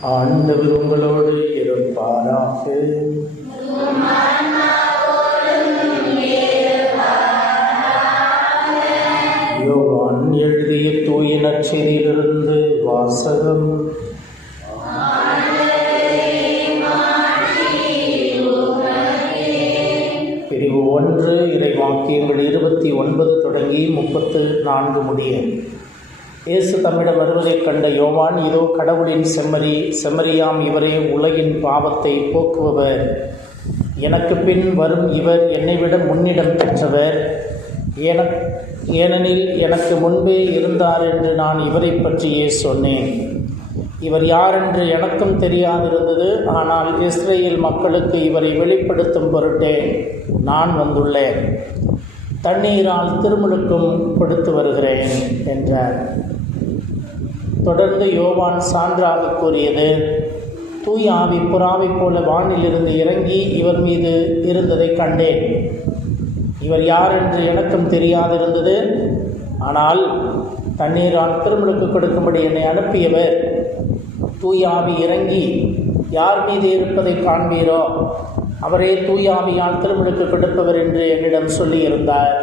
ஆண்டவர் உங்களோடு இருப்பாராக. யோகான் எழுதிய தூய நற்செய்தியிலிருந்து வாசகம். பிரிவு ஒன்று இறை வாக்கியங்கள் இருபத்தி ஒன்பது தொடங்கி முப்பத்து நான்கு முடியும் இயேசு தம்மிடம் வருவதைக் கண்ட யோவான் இதோ கடவுளின் செம்மறி செம்மறியாம் இவரே உலகின் பாவத்தை போக்குபவர். எனக்கு பின் வரும் இவர் என்னை விட முன்னிடம் பெற்றவர். என ஏனெனில் எனக்கு முன்பே இருந்தார் என்று நான் இவரை பற்றியே சொன்னேன். இவர் யாரென்று எனக்கும் தெரியாதிருந்தது ஆனால் இஸ்ரேல் மக்களுக்கு இவரை வெளிப்படுத்தும் பொருட்டே நான் வந்துள்ளேன். தண்ணீரால் திருமுழுக்கும் கொடுத்து வருகிறேன் என்றார். தொடர்ந்து யோவான் சான்றாக கூறியது. தூய் ஆவி புறாவை போல வானிலிருந்து இறங்கி இவர் மீது இருந்ததை கண்டேன். இவர் யார் என்று எனக்கும் தெரியாதிருந்தது. ஆனால் தண்ணீரால் திருமுழுக்கு கொடுக்கும்படி என்னை அனுப்பியவர். தூயாவி இறங்கி யார் மீது இருப்பதை காண்பீரோ? அவரே தூயாவியால் திருமுழுக்கு கொடுப்பவர் என்று என்னிடம் சொல்லியிருந்தார்.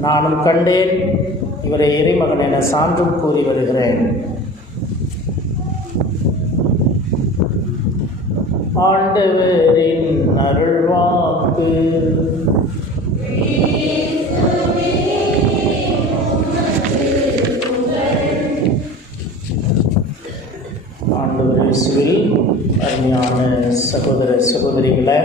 நானும் கண்டேன். இவரை இறைமகன் என சான்றும் கூறி வருகிறேன். ஆண்டவரின் அருள்வாக்கு. ஆண்டவர் இயேசுவில் அருமையான சகோதர சகோதரிகளை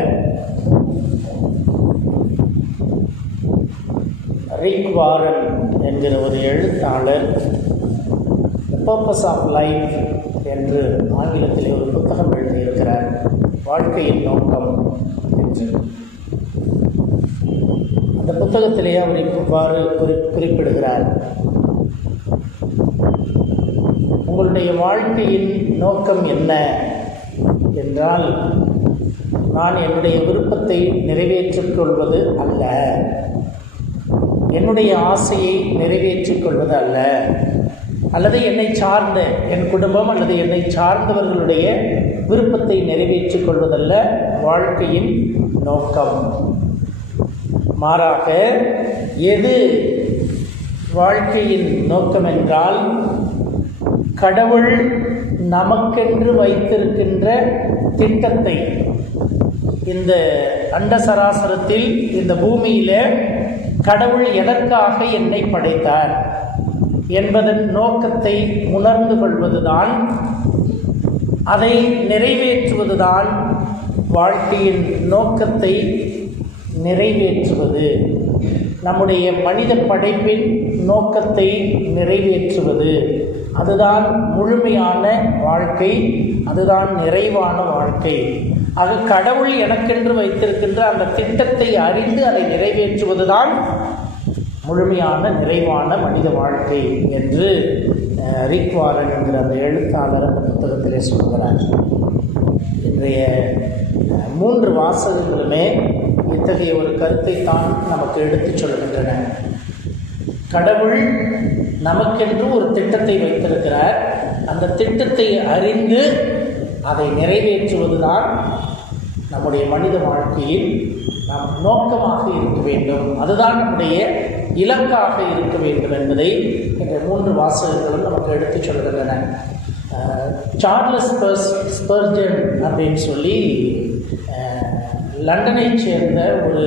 ரிக் வாரன் என்கிற ஒரு எழுத்தாளர் பர்பஸ் ஆஃப் லைஃப் என்று ஆங்கிலத்திலே ஒரு புத்தகம் எழுதியிருக்கிறார். வாழ்க்கையின் நோக்கம் என்று. அந்த புத்தகத்திலே அவர் இவ்வாறு குறி குறிப்பிடுகிறார். உங்களுடைய வாழ்க்கையின் நோக்கம் என்ன? என்றால் நான் என்னுடைய விருப்பத்தை நிறைவேற்றிக் கொள்வது அல்ல. என்னுடைய ஆசையை நிறைவேற்றிக் கொள்வது அல்ல. அல்லது என்னை சார்ந்த என் குடும்பம் அல்லது என்னை சார்ந்தவர்களுடைய விருப்பத்தை நிறைவேற்றிக் கொள்வதல்ல வாழ்க்கையின் நோக்கம். மாறாக எது வாழ்க்கையின் நோக்கம் என்றால் கடவுள் நமக்கென்று வைத்திருக்கின்ற திட்டத்தை இந்த அண்ட சராசரத்தில் இந்த பூமியில் கடவுள் எதற்காக என்னை படைத்தார் என்பதன் நோக்கத்தை உணர்ந்து கொள்வதுதான் அதை நிறைவேற்றுவதுதான் வாழ்க்கையின் நோக்கத்தை நிறைவேற்றுவது. நம்முடைய மனித படைப்பின் நோக்கத்தை நிறைவேற்றுவது. அதுதான் முழுமையான வாழ்க்கை அதுதான் நிறைவான வாழ்க்கை. அது கடவுள் எனக்கென்று வைத்திருக்கின்ற அந்த திட்டத்தை அறிந்து அதை நிறைவேற்றுவதுதான் முழுமையான நிறைவான மனித வாழ்க்கை என்று ரிக் வாரன் என்கிற அந்த எழுத்தாளர் அந்த புத்தகத்திலே சொல்கிறார். இன்றைய மூன்று வாசகங்களுமே இத்தகைய ஒரு கருத்தை தான் நமக்கு எடுத்துச் சொல்கின்றன. கடவுள் நமக்கென்று ஒரு திட்டத்தை வைத்திருக்கிறார். அந்த திட்டத்தை அறிந்து அதை நிறைவேற்றுவதுதான் நம்முடைய மனித வாழ்க்கையில் நாம் நோக்கமாக இருக்க வேண்டும். அதுதான் நம்முடைய இலக்காக இருக்க வேண்டும் என்பதை இந்த மூன்று வாசகங்களும் நமக்கு எடுத்துச் சொல்கின்றன. சார்லஸ் பர்ஸ் ஸ்பர்ஜன் அப்படின்னு சொல்லி லண்டனை சேர்ந்த ஒரு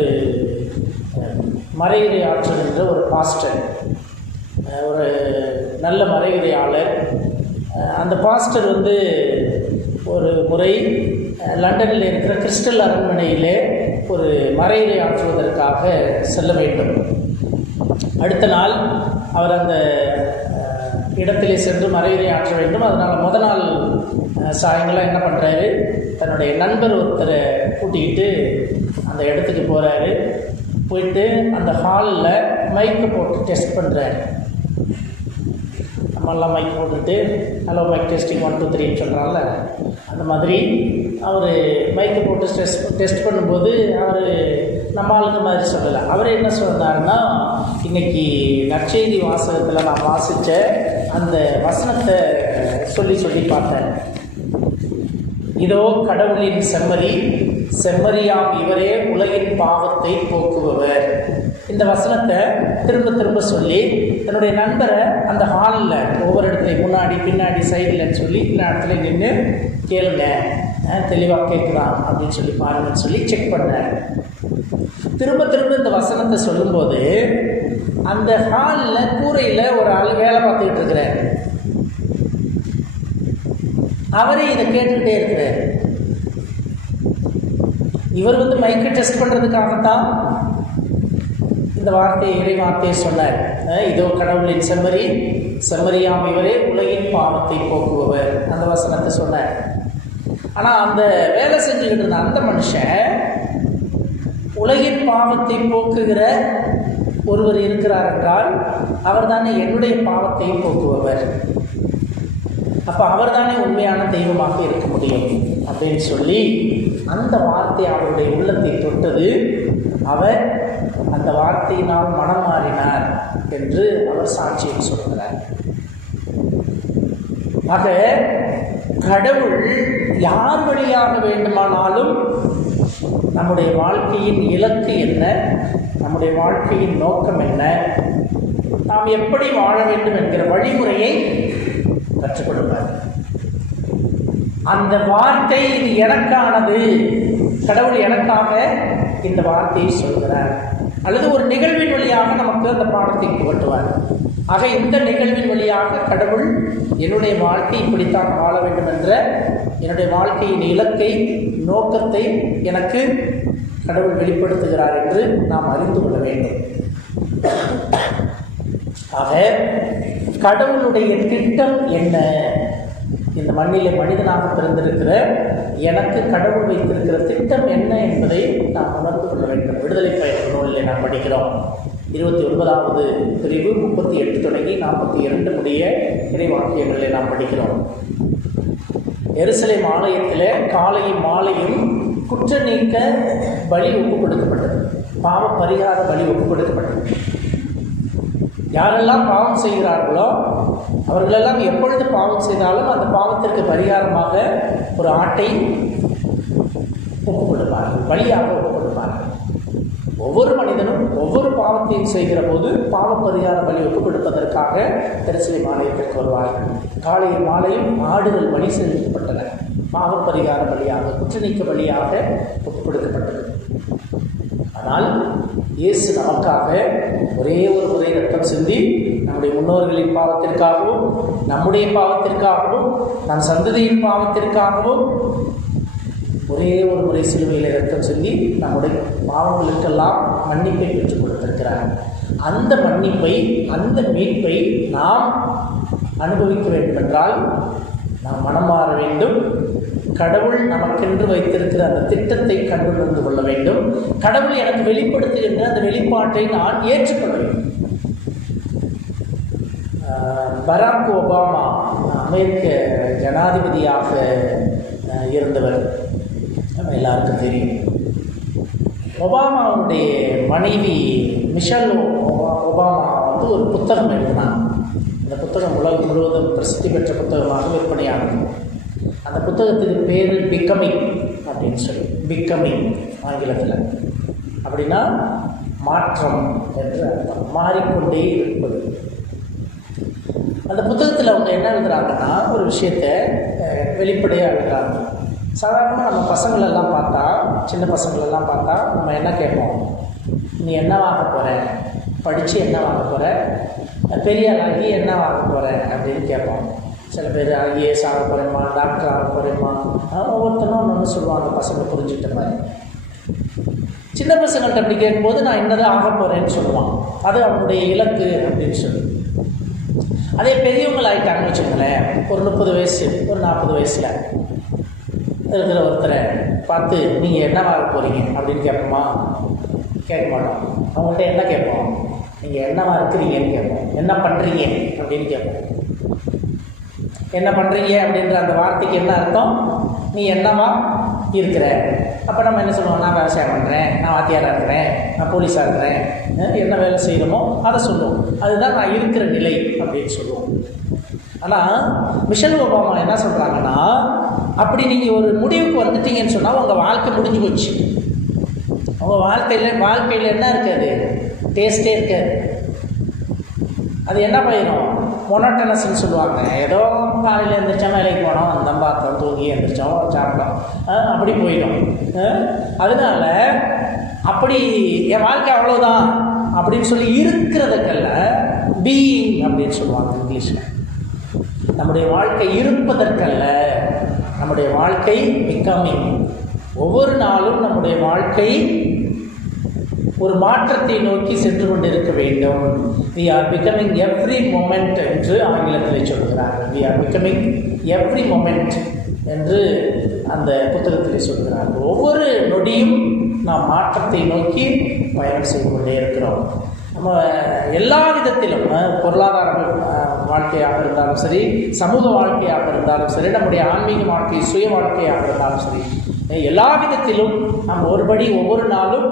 மறைகிடை ஆற்றல் என்ற ஒரு பாஸ்டர் ஒரு நல்ல மறையுரையாளர் அந்த பாஸ்டர் வந்து ஒரு முறை லண்டனில் இருக்கிற கிறிஸ்டல் அரண்மனையிலே ஒரு மறையுரை ஆற்றுவதற்காக செல்ல வேண்டும். அடுத்த நாள் அவர் அந்த இடத்திலே சென்று மறையுரை ஆற்ற வேண்டும். அதனால் முத நாள் சாயங்காலம் என்ன பண்ணுறாரு தன்னுடைய நண்பர் ஒருத்தரை கூட்டிக்கிட்டு அந்த இடத்துக்கு போகிறாரு போயிட்டு அந்த ஹாலில் மைக்கை போட்டு டெஸ்ட் பண்ணுறாரு நம்மளாம் மைக் போட்டுட்டு hello mike testing one two த்ரீன்னு சொல்கிறாங்கள அந்த மாதிரி. அவர் மைக்கை போட்டு டெஸ்ட் டெஸ்ட் பண்ணும்போது அவர் நம்ம ஆளுங்க மாதிரி சொல்லலை. அவர் என்ன சொன்னாருன்னா இன்றைக்கி நற்செய்தி வாசகத்தில் நான் வாசித்த அந்த வசனத்தை சொல்லி சொல்லி பார்த்தேன். இதோ கடவுளின் செம்மறி செம்மறியாம் இவரே உலகின் பாவத்தை போக்குபவர். இந்த வசனத்தை திரும்ப திரும்ப சொல்லி தன்னுடைய நண்பரை அந்த ஹாலில் ஒவ்வொரு இடத்துல முன்னாடி பின்னாடி சைடில்ன்னு சொல்லி இந்த இடத்துல நின்று கேளுங்க. தெளிவாக கேட்கலாம் அப்படின்னு சொல்லி பாருங்கன்னு சொல்லி செக் பண்ணேன் திரும்ப திரும்ப இந்த வசனத்தை சொல்லும்போது அந்த ஹாலில் கூரையில் ஒரு ஆள் வேலை பார்த்துக்கிட்டு இருக்கிறார். அவரே இதை கேட்டுக்கிட்டே இருக்கிறார். இவர் வந்து மைக்கை டெஸ்ட் பண்ணுறதுக்காகத்தான் இந்த வார்த்தையை இறை வார்த்தையை சொன்னார் இதோ கடவுளின் செம்மறி செம்மறியாம் இவரே உலகின் பாவத்தை போக்குபவர் அந்த வசனத்தை சொன்னார். ஆனால் அந்த வேலை செஞ்சுக்கிட்டு இருந்த அந்த மனுஷன் உலகின் பாவத்தை போக்குகிற ஒருவர் இருக்கிறார் என்றால் அவர் தானே என்னுடைய பாவத்தையும் போக்குபவர். அப்போ அவர் தானே உண்மையான தெய்வமாக இருக்க முடியும் அப்படின்னு சொல்லி அந்த வார்த்தை அவருடைய உள்ளத்தை தொட்டது அவர் அந்த வார்த்தையினால் மனம் மாறினார் என்று அவர் சாட்சியம் சொல்கிறார். ஆக கடவுள் யார் வழியாக வேண்டுமானாலும் நம்முடைய வாழ்க்கையின் இலக்கு என்ன? நம்முடைய வாழ்க்கையின் நோக்கம் என்ன? நாம் எப்படி வாழ வேண்டும் என்கிற வழிமுறையை கற்றுக் கொடுப்பார் அந்த வார்த்தை இது எனக்கானது. கடவுள் எனக்காக இந்த வார்த்தையை சொல்கிறார். அல்லது ஒரு நிகழ்வின் வழியாக நமக்கு அந்த பாடத்தை புகட்டுவார். ஆக இந்த நிகழ்வின் வழியாக கடவுள் என்னுடைய வாழ்க்கை இப்படித்தான் வாழ வேண்டும் என்ற என்னுடைய வாழ்க்கையின் இலக்கை நோக்கத்தை எனக்கு கடவுள் வெளிப்படுத்துகிறார் என்று நாம் அறிந்து கொள்ள வேண்டும். ஆக கடவுளுடைய திட்டம் என்ன? இந்த மண்ணிலே மனிதனாக பிறந்திருக்கிற எனக்கு கடவுள் வைத்திருக்கிற திட்டம் என்ன என்பதை நாம் உணர்ந்து கொள்ள வேண்டும். விடுதலை பயண நூலில் நாம் படிக்கிறோம். இருபத்தி ஒன்பதாவது பிரிவு முப்பத்தி எட்டு தொடங்கி நாற்பத்தி இரண்டு முடிய இறைவாக்கியங்களை நாம் படிக்கிறோம். எருசலேம் ஆலயத்தில் காலையும் மாலையும் குற்ற நீக்க பலி ஒப்பு கொடுக்கப்பட்டது பாவ பரிகார பலி ஒப்பு கொடுக்கப்பட்டது யாரெல்லாம் பாவம் செய்கிறார்களோ அவர்களெல்லாம் எப்பொழுது பாவம் செய்தாலும் அந்த பாவத்திற்கு பரிகாரமாக ஒரு ஆட்டை ஒப்புக்கொள்வார்கள் வழியாக பலியாக ஒவ்வொரு மனிதனும் ஒவ்வொரு பாவத்தையும் செய்கிற போது பாவ பரிகார பலி ஒப்புக் கொடுப்பதற்காக திருச்சிலை மாலயத்திற்கு வருவார்கள். காலையில் மாலையும் ஆடுகள் பலி செலுத்தப்பட்டன. பாவ பரிகார பலியாக குற்றநீக்க பலியாக ஒப்புக் கொடுக்கப்பட்டது ஆனால் இயேசு நமக்காக ஒரே ஒரு முறை ரத்தம் சிந்தி நம்முடைய முன்னோர்களின் பாவத்திற்காகவும் நம்முடைய பாவத்திற்காகவும் நம் சந்ததியின் பாவத்திற்காகவும் ஒரே ஒரு முறை சிலுவையில் ரத்தம் சிந்தி நம்முடைய பாவங்களுக்கெல்லாம் மன்னிப்பை பெற்றுக் கொடுத்திருக்கிறார். அந்த மன்னிப்பை அந்த மீட்பை நாம் அனுபவிக்க வேண்டும் என்றால் நாம் மனம் மாற வேண்டும். கடவுள் நமக்கென்று வைத்திருக்கிற அந்த திட்டத்தை கண்டுணர்ந்து கொள்ள வேண்டும். கடவுள் எனக்கு வெளிப்படுத்துகின்ற அந்த வெளிப்பாட்டை நான் ஏற்றுக்கொள்ள வேண்டும். பராக் ஒபாமா அமெரிக்க ஜனாதிபதியாக இருந்தவர். நம்ம எல்லாருக்கும் தெரியும். ஒபாமாவுடைய மனைவி மிஷல் ஒபா- ஒபாமா வந்து ஒரு புத்தகம் எழுதினாங்க அந்த புத்தகம் உலகம் முழுவதும் பிரசித்தி பெற்ற புத்தகமாக விற்பனையானது. அந்த புத்தகத்துக்கு பேர் பிக்கமிங் அப்படின்னு சொல்லி. பிக்கமிங் ஆங்கிலத்தில். அப்படின்னா மாற்றம் என்று அர்த்தம். மாறிக்கொண்டே இருப்பது. அந்த புத்தகத்தில் அவங்க என்ன எழுதுறாங்கன்னா ஒரு விஷயத்தை வெளிப்படையாக எழுதுறாங்க. சாதாரணமாக நம்ம பசங்களெல்லாம் பார்த்தா சின்ன பசங்களெல்லாம் பார்த்தா நம்ம என்ன கேட்போம்? நீ என்ன வாங்க போகிற படித்து என்ன வாங்க போகிற பெரிய ஆளாகி என்ன வாங்க போகிற அப்படின்னு கேட்போம். சில பேர் ஐஏஎஸ் ஆக போகிறேம்மா டாக்டர் ஆக போகிறேம்மா ஒவ்வொருத்தரும் ஒன்று ஒன்று சொல்லுவாங்க பசங்க புரிஞ்சுக்கிட்ட மாதிரி. சின்ன பசங்கள்ட்ட அப்படி கேட்கும்போது நான் என்னதான் ஆக போகிறேன்னு சொல்லுவான். அது அவனுடைய இலக்கு அப்படின்னு சொல்லி. அதே பெரியவங்கள் ஆகிட்டாங்கன்னு வச்சுக்கோங்களேன். ஒரு முப்பது வயசு ஒரு நாற்பது வயசில் இருக்கிற ஒருத்தரை பார்த்து நீங்கள் என்னவாக போகிறீங்க அப்படின்னு கேட்போமா? கேட்க மாட்டோம். அவங்கள்ட்ட என்ன கேட்போம்? நீங்கள் என்னவா இருக்கிறீங்கன்னு கேட்போம். என்ன பண்ணுறீங்க அப்படின்னு கேட்போம். என்ன பண்ணுறீங்க அப்படின்ற அந்த வார்த்தைக்கு என்ன அர்த்தம்? நீ என்னவா இருக்கிற? அப்போ நம்ம என்ன சொல்லுவோம்? நான் விவசாயம் பண்ணுறேன் நான் வாத்தியாராக இருக்கிறேன். நான் போலீஸாக இருக்கிறேன். என்ன வேலை செய்யணுமோ அதை சொல்லுவோம். அதுதான் நான் இருக்கிற நிலை அப்படின்னு சொல்லுவோம். ஆனால் மிஷல் ஒபாமா என்ன சொல்கிறாங்கன்னா அப்படி நீங்கள் ஒரு முடிவுக்கு வந்துட்டீங்கன்னு சொன்னால் உங்கள் வாழ்க்கை முடிஞ்சு போச்சு. உங்கள் வாழ்க்கையில் வாழ்க்கையில் என்ன இருக்காது டேஸ்ட்டே இருக்காது. அது என்ன பயிரும்? மொனட்டனஸ்ன்னு சொல்லுவாங்க. ஏதோ காலையில் எழுந்திரிச்சோம் வேலைக்கு போனோம் வந்தோம் பார்த்தோம் தூங்கி எழுந்திரிச்சோம் சாப்பிட்டோம். அப்படி போயிடும். அதனால அப்படி என் வாழ்க்கை அவ்வளோதான் அப்படின்னு சொல்லி இருக்கிறதுக்கல்ல பீயிங் அப்படின்னு சொல்லுவாங்க இங்கிலீஷில். நம்முடைய வாழ்க்கை இருப்பதற்கல்ல நம்முடைய வாழ்க்கை பிகமிங் ஒவ்வொரு நாளும் நம்முடைய வாழ்க்கை ஒரு மாற்றத்தை நோக்கி சென்று கொண்டிருக்க வேண்டும். We are becoming every moment என்று ஆங்கிலத்தில் சொல்கிறார் we are becoming every moment என்று அந்த புத்தகத்தில் சொல்கிறார் ஒவ்வொரு நொடியும் நாம் மாற்றத்தை நோக்கி பயணம் செய்து கொண்டே இருக்கிறோம். நம்ம எல்லா விதத்திலும் பொருளாதார வாழ்க்கையாக இருந்தாலும் சரி சமூக வாழ்க்கையாக இருந்தாலும் சரி நம்முடைய ஆன்மீக வாழ்க்கை சுய வாழ்க்கையாக இருந்தாலும் சரி எல்லா விதத்திலும் நாம் ஒருபடி ஒவ்வொரு நாளும்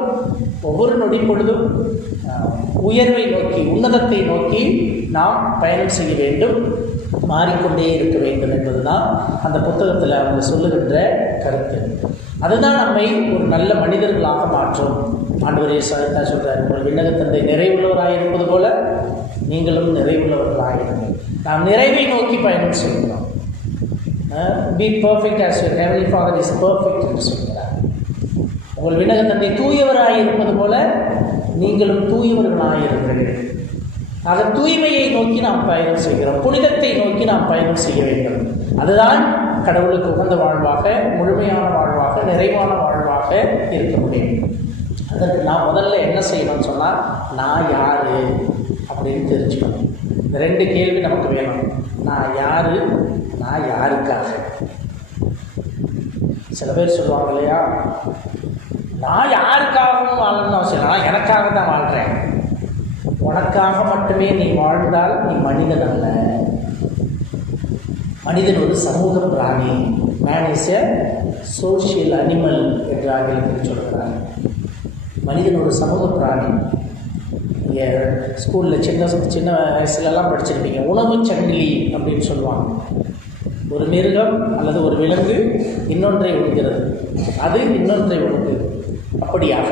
ஒவ்வொரு நொடி பொழுதும் உயர்வை நோக்கி உன்னதத்தை நோக்கி நாம் பயணம் செய்ய வேண்டும் மாறிக்கொண்டே இருக்க வேண்டும் என்பதுதான் அந்த புத்தகத்தில் அவங்க சொல்லுகின்ற கருத்து. அதுதான் நம்மை ஒரு நல்ல மனிதர்களாக மாற்றும். ஆண்டவரே சதா சொல்கிறார் உங்கள் விண்ணகத்தந்தை நிறைவுள்ளவராக இருப்பது போல நீங்களும் நிறைவுள்ளவர்களாக இருங்கள் நாம் நிறைவை நோக்கி பயணம் செய்கிறோம். Be perfect as your heavenly father is perfect என்று சொல்கிறார் உங்கள் விண்ணகத்தந்தை தூயவராக இருப்பது போல நீங்களும் தூயவர்களாக இருக்கிறீர்கள் ஆக தூய்மையை நோக்கி நாம் பயணம் செய்கிறோம். புனிதத்தை நோக்கி நாம் பயணம் செய்ய வேண்டும். அதுதான் கடவுளுக்கு உகந்த வாழ்வாக முழுமையான வாழ்வாக நிறைவான வாழ்வாக இருக்க முடியும். அதற்கு நான் முதல்ல என்ன செய்யணும்னு சொன்னால் நான் யார் அப்படின்னு தெரிஞ்சுக்கணும். இந்த ரெண்டு கேள்வி நமக்கு வேணும். நான் யார் நான் யாருக்காக? சில பேர் சொல்லுவாங்க இல்லையா? நான் யாருக்காகவும் வாழணும்னு அவசியம் இல்லை. நான் எனக்காக தான் வாழ்கிறேன் உனக்காக மட்டுமே நீ வாழ்ந்தால் நீ மனிதன் அல்ல. மனிதன் ஒரு சமூக பிராணி. Man is a social animal என்று ஆங்கிலத்தில் சொல்கிறார். மனிதன் ஒரு சமூக பிராணி. நீங்கள் ஸ்கூலில் சின்ன சின்ன வயசுலலாம் படிச்சிருப்பீங்க. உணவு சங்கிலி அப்படின்னு சொல்லுவாங்க. ஒரு மிருகம் அல்லது ஒரு விலங்கு இன்னொன்றை உண்கிறது. அது இன்னொன்றை உண்ணுது அப்படியாக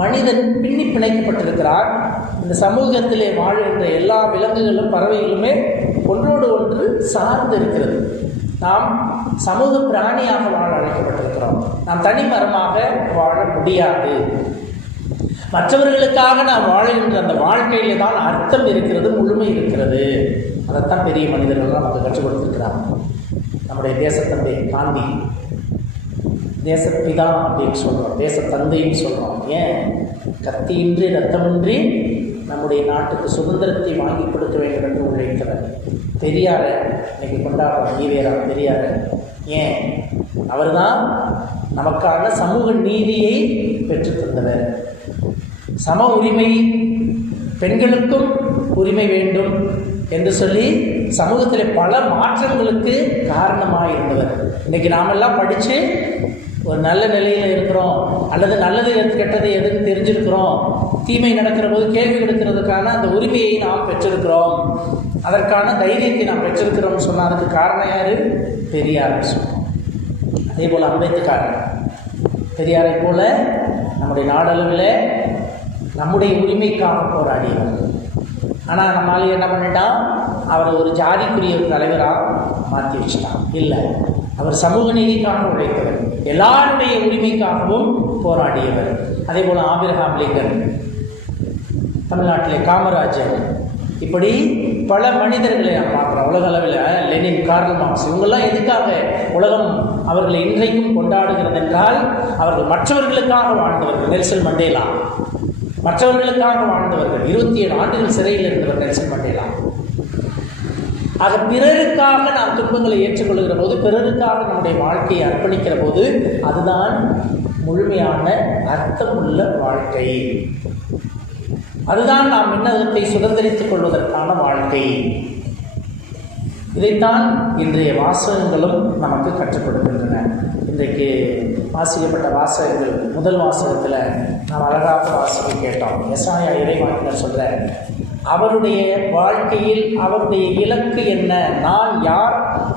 மனிதன் பின்னி பிணைக்கப்பட்டிருக்கிறார் இந்த சமூகத்திலே வாழ்கின்ற எல்லா விலங்குகளும் பறவைகளுமே ஒன்றோடு ஒன்று சார்ந்து இருக்கிறது நாம் சமூக பிராணியாக வாழ அழைக்கப்பட்டிருக்கிறோம். நாம் தனி மரமாக வாழ முடியாது. மற்றவர்களுக்காக நாம் வாழ்கின்ற அந்த வாழ்க்கையிலே தான் அர்த்தம் இருக்கிறது முழுமை இருக்கிறது. அதைத்தான் பெரிய மனிதர்கள் நமக்கு கற்றுக் கொடுத்திருக்கிறாங்க. நம்முடைய தேசத்தந்தை காந்தி தேசப்பிதா அப்படின்னு சொல்கிறோம் தேசத்தந்தைன்னு சொல்கிறோம் ஏன்? கத்தியின்றி ரத்தமின்றி நம்முடைய நாட்டுக்கு சுதந்திரத்தை வாங்கி கொடுக்க வேண்டும் என்று உழைக்கிறார் பெரியார இன்னைக்கு கொண்டாடுறோம் ஈவேரா பெரியார. ஏன்? அவர் தான் நமக்கான சமூக நீதியை பெற்றுத்தந்தவர் சம உரிமை பெண்களுக்கும் உரிமை வேண்டும் என்று சொல்லி சமூகத்தில் பல மாற்றங்களுக்கு காரணமாக இருந்தவர் இன்னைக்கு நாமெல்லாம் படித்து ஒரு நல்ல நிலையில் இருக்கிறோம் அல்லது நல்லது எது கெட்டது எதுன்னு தெரிஞ்சிருக்கிறோம் தீமை நடக்கிற போது கேள்வி எடுக்கிறதுக்கான அந்த உரிமையை நாம் பெற்றிருக்கிறோம். அதற்கான தைரியத்தை நாம் பெற்றிருக்கிறோம்னு சொன்னதுக்கு காரணம் யார்? பெரியார் சொல்லுவோம் அதே போல் அம்பேத்கர் பெரியாரை போல நம்முடைய நாடளவில் நம்முடைய உரிமைக்காக போராடியவர். ஆனால் நம்மளால என்ன பண்ணிட்டான்? அவர் ஒரு ஜாதிக்குரிய ஒரு தலைவராக மாற்றி வச்சுட்டான். இல்லை அவர் சமூக நீதிக்காக உழைத்தவர். எல்லாருடைய உரிமைக்காகவும் போராடியவர். அதே போல் ஆபிரகாம் லிங்கன் தமிழ்நாட்டிலே காமராஜர். இப்படி பல மனிதர்களை நான் பார்க்குறோம். உலக அளவில் லெனின் கார்ல் மார்க்ஸ் இவங்கெல்லாம் எதுக்காக உலகம் அவர்களை இன்றைக்கும் கொண்டாடுகிறது என்றால் அவர்கள் மற்றவர்களுக்காக வாழ்ந்தவர்கள். Nelson Mandela. மற்றவர்களுக்காக வாழ்ந்தவர்கள். இருபத்தி ஏழு ஆண்டுகள் சிறையில் இருந்தவர் நெல்சன் மண்டேலா. ஆக பிறருக்காக நாம் துன்பங்களை ஏற்றுக்கொள்கிற போது பிறருக்காக நம்முடைய வாழ்க்கையை அர்ப்பணிக்கிற போது அதுதான் முழுமையான அர்த்தமுள்ள வாழ்க்கை. அதுதான் நாம் மின்னகத்தை சுதந்திரித்துக் கொள்வதற்கான வாழ்க்கை. இதைத்தான் இன்றைய வாசகங்களும் நமக்கு கற்றுக் கொடுக்கின்றன இன்றைக்கு வாசிக்கப்பட்ட வாசகங்கள் முதல் வாசகத்தில் நாம் அழகாக வாசகம் கேட்டோம். எஸ்ஆயா இறைவாக்கினர் சொல்கிற அவருடைய வாழ்க்கையில் அவருடைய இலக்கு என்ன? நான் யார்?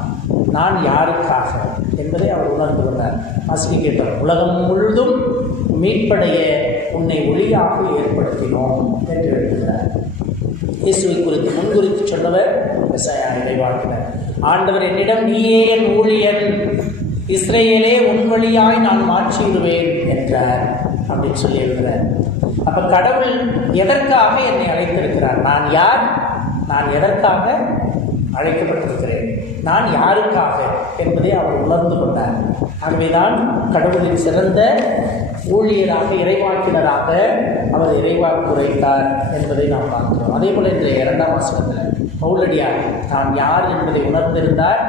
நான் யாருக்காக? என்பதை அவர் உணர்ந்து கொண்டார். வாசிக்க கேட்டார் உலகம் முழுதும் மீட்படைய உன்னை ஒளியாக ஏற்படுத்தினோம் என்று எழுதுகிறார். இயேசுவை குறித்து முன்குறித்து சொன்னவர் விவசாய இறைவாக்கினர். ஆண்டவர் என்னிடம் நீயே என் ஊழியன் இஸ்ரேலே உன் வழியாய் நான் மாற்றிடுவேன் என்றார். அப்படின்னு சொல்லி எழுதுகிறார் அப்போ கடவுள் எதற்காக என்னை அழைத்திருக்கிறார்? நான் யார்? நான் எதற்காக அழைக்கப்பட்டிருக்கிறேன்? நான் யாருக்காக என்பதை அவர் உணர்ந்து கொண்டார். ஆகவேதான் கடவுளின் சிறந்த ஊழியராக இறைவாக்கினராக அவர் இறைவாக்கு உரைத்தார் என்பதை நாம் பார்க்கிறோம். அதே போல் இந்த இரண்டாம் வாசகத்தில் பவுலடியார் தான் யார் என்பதை உணர்ந்திருந்தார்?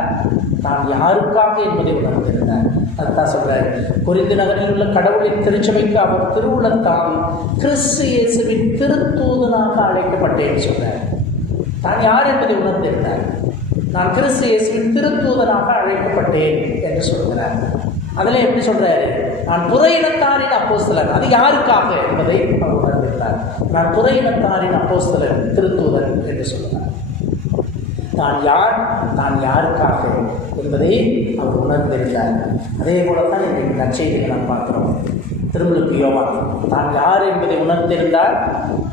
தான் யாருக்காக என்பதை உணர்ந்திருந்தார்? அதுதான் சொல்கிறார் குறிந்து நகரில் உள்ள கடவுளின் திருச்சபைக்கு அவர் திருவுளத்தால் கிறிஸ்து இயேசுவின் திருத்தூதனாக அழைக்கப்பட்டேன் சொல்கிறார் தான் யார் என்பதை உணர்ந்திருந்தார் நான் கிறிஸ்து இயேசுவின் திருத்தூதனாக அழைக்கப்பட்டேன் என்று சொல்கிறார். அதில் எப்படி சொல்கிறாரு நான் புறையினத்தாரின் அப்போஸ்தலன். அது யாருக்காக என்பதை அவர் உணர்ந்திருந்தார் நான் புறையினத்தாரின் அப்போஸ்தலன் திருத்தூதன் என்று சொல்கிறார். தான் யார்? தான் யாருக்காக என்பதை அவர் உணர்ந்திருந்தார். அதே போலத்தான் இன்றைக்கு நற்செய்தியை நாம் பார்க்கிறோம். திருமலுக்கு யோகா தான் யார் என்பதை உணர்ந்திருந்தார்?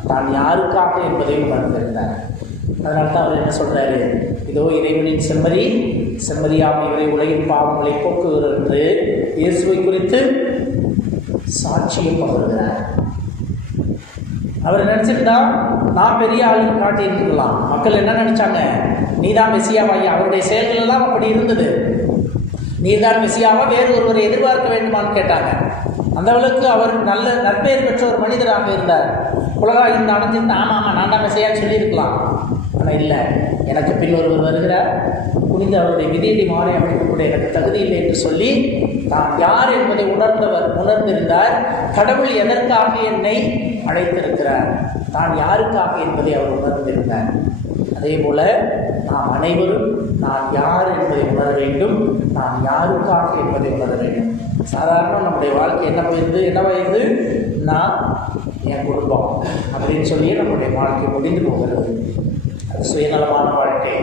தான் யாருக்காக என்பதை உணர்ந்திருந்தார். அதனால தான் அவர் என்ன சொல்கிறாரு இதோ இறைவனின் செம்மறி செம்மறியாம் இவரை உலகின் பாவங்களை போக்குகிறார் என்று இயேசுவை குறித்து சாட்சியம் பகர்கிறார் அவர் நினைச்சிருந்தா நான் பெரிய ஆளுன்னு காட்டியிருக்கலாம் மக்கள் என்ன நினைச்சாங்க? நீதான் மெசியாவாகி அவருடைய செயல்கள் எல்லாம் அப்படி இருந்தது. நீதான் மெசியாவா வேறு ஒருவரை எதிர்பார்க்க வேண்டுமான்னு கேட்டாங்க. அந்த அளவுக்கு அவர் நல்ல நற்பெயர் பெற்ற ஒரு மனிதராக இருந்தார். உலகம் இந்த அடைஞ்சிருந்த ஆமாம் ஆமாம் நான் தான் மெசையான்னு சொல்லியிருக்கலாம். ஆனால் இல்லை எனக்கு பின் ஒருவர் வருகிறார். புனித அவருடைய விதியடி மாறி அமைக்கக்கூடிய எனக்கு தகுதி இல்லை என்று சொல்லி தான் யார் என்பதை உணர்ந்தவர் உணர்ந்திருந்தார். கடவுள் எதற்காக என்னை அழைத்திருக்கிறார்? தான் யாருக்காக என்பதை அவர் உணர்ந்திருந்தார். அதே போல நாம் அனைவரும் நான் யார் என்பதை உணர வேண்டும். நான் யாருக்காக என்பதை உணர வேண்டும். சாதாரண நம்முடைய வாழ்க்கை என்ன வயது என்ன வயது நான் என் குடும்பம் அப்படின்னு சொல்லியே நம்முடைய வாழ்க்கை முடிந்து போகிறது. அது சுயநலமான வாழ்க்கை.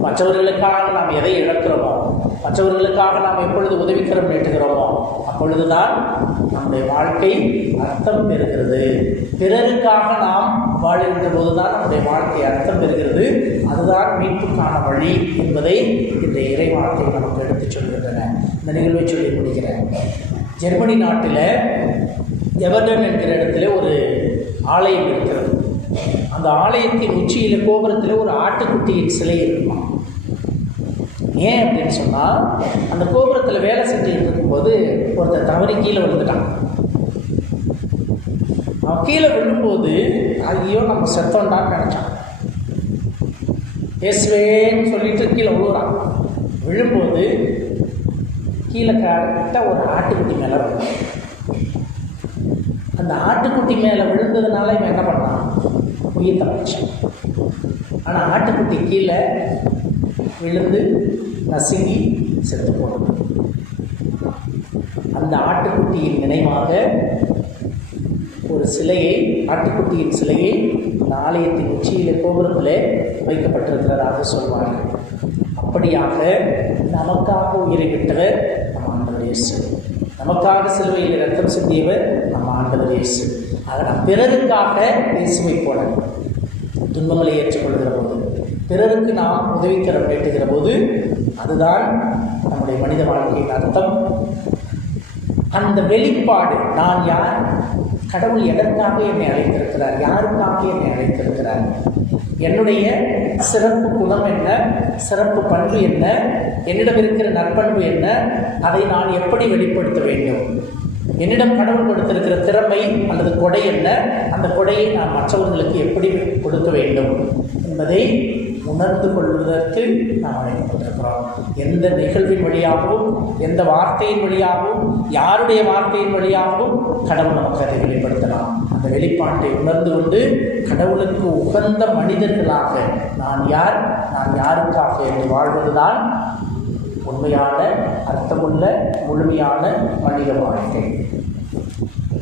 மற்றவர்களுக்காக நாம் எதை இழக்கிறோமோ மற்றவர்களுக்காக நாம் எப்பொழுது உதவிக்கரம் நீட்டுகிறோமோ அப்பொழுதுதான் நம்முடைய வாழ்க்கை அர்த்தம் பெறுகிறது. பிறருக்காக நாம் வாழ்கின்ற போதுதான் நம்முடைய வாழ்க்கை அர்த்தம் பெறுகிறது. அதுதான் மீட்புக்கான வழி என்பதை இந்த இறை நமக்கு எடுத்துச் சொல்கின்றன. இந்த நிகழ்வை சொல்லி முடிக்கிறேன் ஜெர்மனி நாட்டில் எவர்டன் என்கிற இடத்துல ஒரு ஆலயம் இருக்கிறது. அந்த ஆலயத்தின் உச்சியில் கோபுரத்தில் ஒரு ஆட்டுக்குட்டியின் சிலை இருக்குமா ஏன் அப்படின்னு சொன்னால் அந்த கோபுரத்தில் வேலை செஞ்சுட்டு இருக்கும்போது ஒருத்தர் தவறி கீழே விழுந்துட்டான். அவன் கீழே விழும்போது ஐயோ நம்ம செத்தோண்டான்னு நினச்சான். இயேசுவேன்னு சொல்லிட்டு கீழே விழுறான். விழும்போது கீழே கரெக்டாக ஒரு ஆட்டுக்குட்டி மேலே விழுந்தான் அந்த ஆட்டுக்குட்டி மேலே விழுந்ததுனால இவன் என்ன பண்ணான்? உயிர் தப்பிச்சான். ஆனால் ஆட்டுக்குட்டி கீழே விழுந்து நசுங்கி செத்து போனது. அந்த ஆட்டுக்குட்டியின் நினைவாக ஒரு சிலையை ஆட்டுக்குட்டியின் சிலையை இந்த ஆலயத்தின் உச்சியிலே கோபுரத்தில் வைக்கப்பட்டிருக்கிறதாக சொல்வார்கள். அப்படியாக நமக்காக உயிரை விட்டவர் நம்ம ஆண்டவர் இயேசு. நமக்காக சிலுவையில் ரத்தம் சிந்தியவர் நம்ம ஆண்டவர் இயேசு. அதை பிறருக்காக இயேசுவை போல துன்பங்களை ஏற்றுக்கொள்கிற போது பிறருக்கு நாம் உதவிக்கரம் வேட்டுகிற போது அதுதான் நம்முடைய மனித வாழ்க்கையின் அர்த்தம். அந்த வெளிப்பாடு நான் யார்? கடவுள் எதற்காக என்னை அழைத்திருக்கிறார்? யாருக்காக என்னை அழைத்திருக்கிறார்? என்னுடைய சிறப்பு குணம் என்ன? சிறப்பு பண்பு என்ன? என்னிடம் இருக்கிற நற்பண்பு என்ன? அதை நான் எப்படி வெளிப்படுத்த வேண்டும்? என்னிடம் கடவுள் கொடுத்திருக்கிற திறமை அல்லது கொடை என்ன? அந்த கொடையை நான் மற்றவர்களுக்கு எப்படி கொடுக்க வேண்டும் என்பதை உணர்ந்து கொள்வதற்கு நாம் அழைக்கப்பட்டிருக்கிறோம் எந்த நிகழ்வின் வழியாகவும் எந்த வார்த்தையின் வழியாகவும் யாருடைய வார்த்தையின் வழியாகவும் கடவுள் நமக்கு அதை வெளிப்படுத்தலாம் அந்த வெளிப்பாட்டை உணர்ந்து கொண்டு கடவுளுக்கு உகந்த மனிதர்களாக நான் யார் நான் யாருக்காக என்று வாழ்வதுதான் உண்மையான அர்த்தமுள்ள முழுமையான மனித வாழ்க்கை.